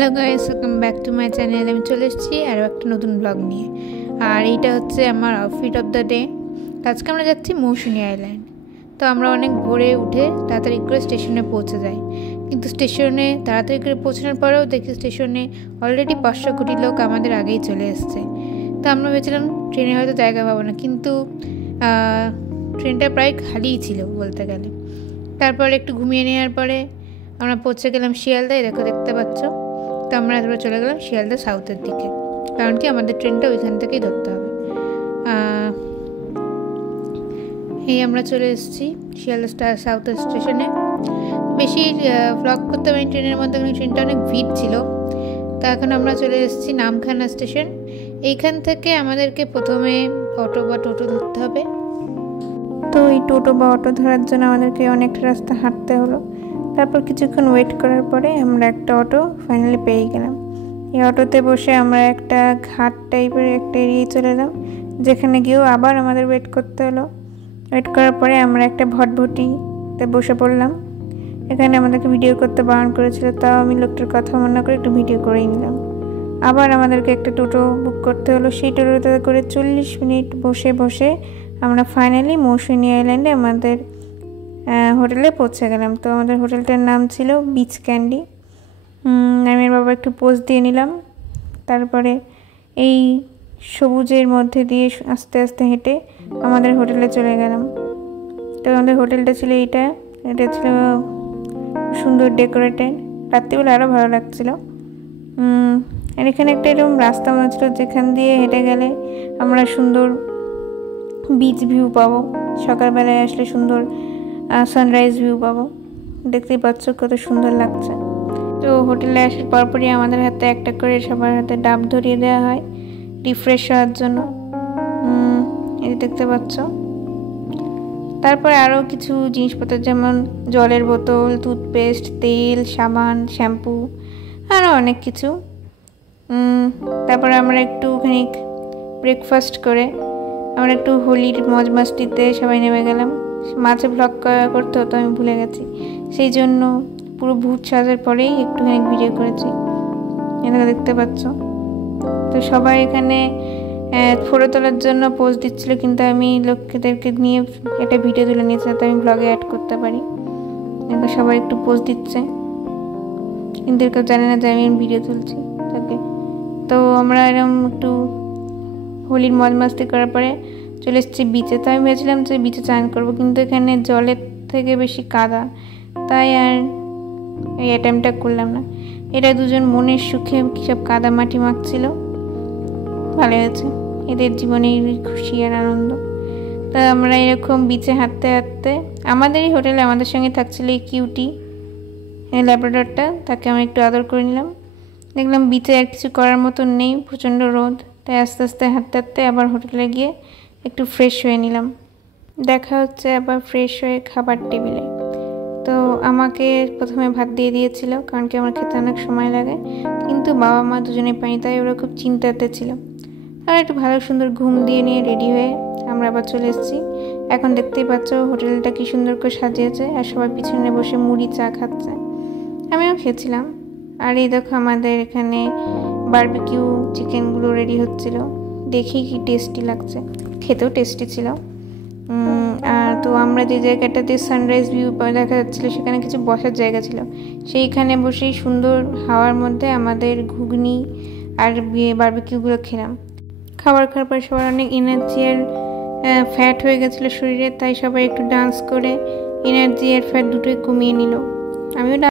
Hello guys, welcome back to my channel. আমি চলে এসেছি আরও একটা নতুন ব্লগ নিয়ে। আর এইটা হচ্ছে আমার আউটফিট অফ দ্য ডে। আজকে আমরা যাচ্ছি মৌসুনী আইল্যান্ড। তো আমরা অনেক ভোরে উঠে তাড়াতাড়ি করে স্টেশনে পৌঁছে যাই, কিন্তু স্টেশনে তাড়াতাড়ি করে পৌঁছানোর পরেও দেখি স্টেশনে অলরেডি 500 কোটি লোক আমাদের আগেই চলে এসছে। তো আমরা ভেবেছিলাম ট্রেনে হয়তো জায়গা পাবো না, কিন্তু ট্রেনটা প্রায় খালিই ছিল বলতে গেলে। তারপর একটু ঘুমিয়ে নেওয়ার পরে আমরা পৌঁছে গেলাম শিয়ালদায়। দেখতে পাচ্ছ। তো আমরা এবার চলে গেলাম শিয়ালদা সাউথের দিকে, কারণ কি আমাদের ট্রেনটা ওইখান থেকেই ধরতে হবে। এই আমরা চলে এসেছি শিয়ালদা সাউথ স্টেশনে। বেশি ব্লগ করতে পারি ট্রেনের মধ্যে, কারণ ট্রেনটা অনেক ভিড় ছিল। তো এখন আমরা চলে এসেছি নামখানা স্টেশন। এইখান থেকে আমাদেরকে প্রথমে অটো বা টোটো ধরতে হবে। তো এই টোটো বা অটো ধরার জন্য আমাদেরকে অনেকটা রাস্তা হাঁটতে হলো। তারপর কিছুক্ষণ ওয়েট করার পরে আমরা একটা অটো ফাইনালি পেয়ে গেলাম। এই অটোতে বসে আমরা একটা ঘাট টাইপের একটা এরিয়ায় চলে এলাম, যেখানে গিয়েও আবার আমাদের ওয়েট করতে হলো। ওয়েট করার পরে আমরা একটা ভটভটিতে বসে পড়লাম। এখানে আমাদেরকে ভিডিও করতে বারণ করেছিল, তাও আমি লোকটার কথা মনে করে একটু ভিডিও করেই নিলাম। আবার আমাদেরকে একটা টোটো বুক করতে হলো। সেই টোটোতে করে 40 মিনিট বসে বসে আমরা ফাইনালি মৌসুনী আইল্যান্ডে আমাদের হোটেলে পৌঁছে গেলাম। তো আমাদের হোটেলটার নাম ছিল বিচ ক্যান্ডি। আমি আর বাবা একটু পোজ দিয়ে নিলাম। তারপরে এই সবুজের মধ্যে দিয়ে আস্তে আস্তে হেঁটে আমাদের হোটেলে চলে গেলাম। তো আমাদের হোটেলটা ছিল এটা ছিল সুন্দর ডেকোরেটেড। রাত্রিবেলা আরও ভালো লাগছিল। আর এখানে একটা এরকম রাস্তা মনে ছিল, যেখান দিয়ে হেঁটে গেলে আমরা সুন্দর বিচ ভিউ পাবো। সকালবেলায় আসলে সুন্দর সানরাইজ ভিউ পাবো। দেখতেই পাচ্ছ কত সুন্দর লাগছে। তো হোটেলে আসার পরপরই আমাদের হাতে একটা করে সবার হাতে ডাব ধরিয়ে দেওয়া হয় রিফ্রেশ হওয়ার জন্য। এই দেখতে পাচ্ছ। তারপরে আরও কিছু জিনিসপত্র, যেমন জলের বোতল, টুথপেস্ট, তেল, সাবান, শ্যাম্পু, আরও অনেক কিছু। তারপরে আমরা একটুখানি ব্রেকফাস্ট করে আমরা একটু হোলির মজ মাস্তিতে সবাই নেমে গেলাম। মাঝে ব্লগ করতে হতো, আমি ভুলে গেছি, সেই জন্য পুরো ভূত সাজার পরেই একটুখানি ভিডিও করেছি। এটাকে দেখতে পাচ্ছ। তো সবাই এখানে ফটো তোলার জন্য পোজ দিচ্ছিল, কিন্তু আমি লোকদেরকে নিয়ে একটা ভিডিও তুলে নিয়েছি যাতে আমি ব্লগে অ্যাড করতে পারি। এখন সবাই একটু পোজ দিচ্ছে, কিন্তু কেউ জানে না যে আমি ভিডিও তুলছি তাকে। তো আমরা এরকম একটু হোলির মজ মাস্তি করার পরে চলে এসেছি বিচে। তো আমি ভেবেছিলাম যে বিচে চান করবো, কিন্তু এখানে জলের থেকে বেশি কাদা, তাই আর এই অ্যাটেম্পটা করলাম না। এটা দুজন মনের সুখে সব কাদা মাটি মাখছিল। ভালো হয়েছে, এদের জীবনে খুশি আর আনন্দ। তা আমরা এরকম বিচে হাঁটতে হাঁটতে আমাদেরই হোটেলে আমাদের সঙ্গে থাকছিল এই কিউটি ল্যাব্রাডরটা, তাকে আমি একটু আদর করে নিলাম। দেখলাম বিচে আর কিছু করার মতন নেই, প্রচণ্ড রোদ। তাই আস্তে আস্তে হাঁটতে হাঁটতে আবার হোটেলে গিয়ে একটু ফ্রেশ হয়ে নিলাম। দেখা হচ্ছে আবার ফ্রেশ হয়ে খাবার টেবিলে। তো আমাকে প্রথমে ভাত দিয়ে দিয়েছিল, কারণ কি আমার খেতে অনেক সময় লাগে, কিন্তু বাবা মা দুজনেই পানি, তাই ওরা খুব চিন্তাতে ছিল। আর একটু ভালো সুন্দর ঘুম দিয়ে নিয়ে রেডি হয়ে আমরা আবার চলে এসেছি। এখন দেখতেই পাচ্ছ হোটেলটা কি সুন্দর করে সাজিয়েছে, আর সবাই পিছনে বসে মুড়ি চা খাচ্ছে। আমিও খেয়েছিলাম। আর এই দেখো আমাদের এখানে বারবিকিউ চিকেনগুলো রেডি হচ্ছিল। দেখি কি টেস্টি লাগছে, খেতেও টেস্টি ছিল। তো আমরা যে জায়গাটাতে সানরাইজ ভিউ দেখা যাচ্ছিল, সেখানে কিছু বসার জায়গা ছিল। সেইখানে বসেই সুন্দর হাওয়ার মধ্যে আমাদের ঘুগনি আর বারবিকিউগুলো খেলাম। খাবার খাওয়ার পর সবার অনেক এনার্জি আর ফ্যাট হয়ে গেছিলো শরীরে, তাই সবাই একটু ডান্স করে এনার্জি আর ফ্যাট দুটোই কমিয়ে নিল। আমিও